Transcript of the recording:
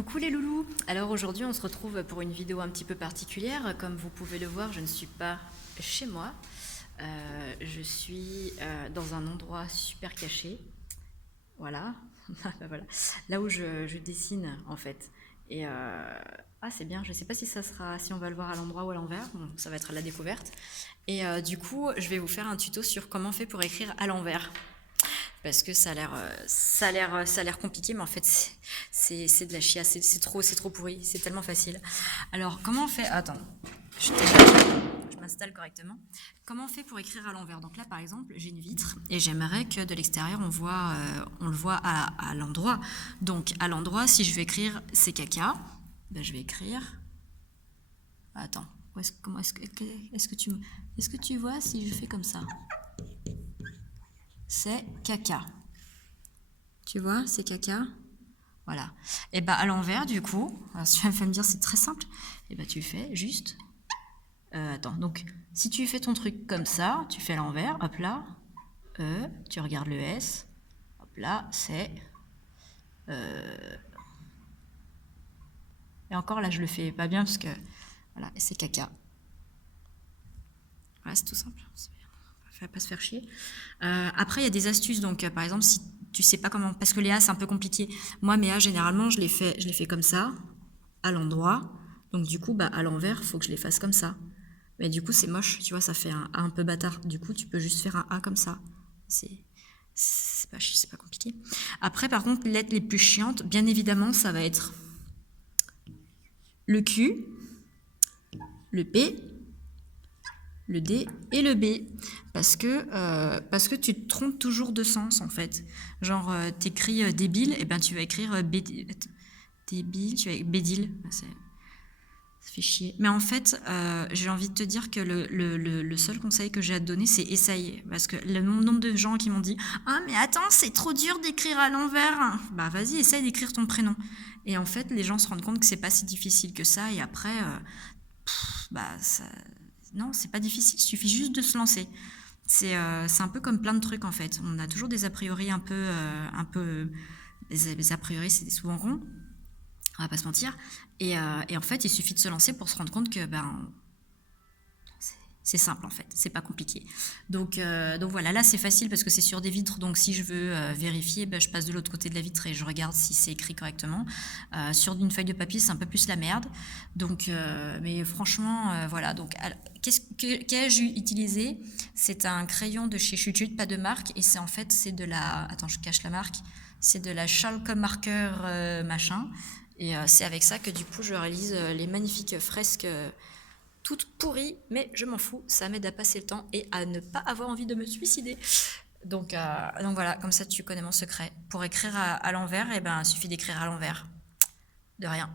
Coucou les loulous. Alors aujourd'hui on se retrouve pour une vidéo un petit peu particulière. Comme vous pouvez le voir, je ne suis pas chez moi. Je suis dans un endroit super caché. Voilà. Voilà. Là où je dessine en fait. Et c'est bien, je ne sais pas si on va le voir à l'endroit ou à l'envers. Bon, ça va être à la découverte. Et du coup, je vais vous faire un tuto sur comment on fait pour écrire à l'envers. Parce que ça a l'air compliqué, mais en fait c'est de la chiasse, c'est trop pourri, c'est tellement facile. Alors comment on fait? Attends, je m'installe correctement. Comment on fait pour écrire à l'envers? Donc là par exemple j'ai une vitre et j'aimerais que de l'extérieur on le voit à l'endroit. Donc à l'endroit, si je veux écrire c'est caca, ben je vais écrire. Attends, est-ce que tu vois si je fais comme ça? C'est caca. Tu vois, c'est caca. Voilà. Et à l'envers, du coup, alors, tu vas me dire c'est très simple. Et tu fais juste. Attends. Donc, si tu fais ton truc comme ça, tu fais à l'envers. Hop là. Tu regardes le S. Hop là, c'est. Et encore là, je le fais pas bien parce que voilà, c'est caca. Voilà, c'est tout simple. Il ne faut pas se faire chier. Après, il y a des astuces. Donc, par exemple, si tu sais pas comment, parce que les A c'est un peu compliqué. Moi, mes A généralement, je les fais comme ça, à l'endroit. Donc, du coup, à l'envers, il faut que je les fasse comme ça. Mais du coup, c'est moche. Tu vois, ça fait un A un peu bâtard. Du coup, tu peux juste faire un A comme ça. C'est pas compliqué. Après, par contre, les lettres les plus chiantes, bien évidemment, ça va être le Q, le P, le D et le B, parce que tu te trompes toujours de sens en fait. Genre t'écris débile, et tu vas écrire débile, tu vas bédile, ça fait chier. Mais en fait, j'ai envie de te dire que le seul conseil que j'ai à te donner, c'est essaye, parce que le nombre de gens qui m'ont dit ah mais attends c'est trop dur d'écrire à l'envers, vas-y essaye d'écrire ton prénom. Et en fait les gens se rendent compte que c'est pas si difficile que ça, et après ça. Non, c'est pas difficile, il suffit juste de se lancer. C'est un peu comme plein de trucs en fait. On a toujours des a priori un peu les a priori c'est souvent rond, on va pas se mentir. Et en fait, il suffit de se lancer pour se rendre compte que c'est simple en fait, c'est pas compliqué. Donc voilà, là c'est facile parce que c'est sur des vitres, donc si je veux vérifier, je passe de l'autre côté de la vitre et je regarde si c'est écrit correctement. Sur une feuille de papier, c'est un peu plus la merde. Donc, mais franchement, voilà. Donc, qu'ai-je utilisé? C'est un crayon de chez Chut Chut, pas de marque, et c'est de la. Attends, je cache la marque. C'est de la Schalke Marker machin, et c'est avec ça que du coup je réalise les magnifiques fresques. Toutes pourries, mais je m'en fous, ça m'aide à passer le temps et à ne pas avoir envie de me suicider. Donc voilà, comme ça tu connais mon secret. Pour écrire à l'envers, il suffit d'écrire à l'envers. De rien.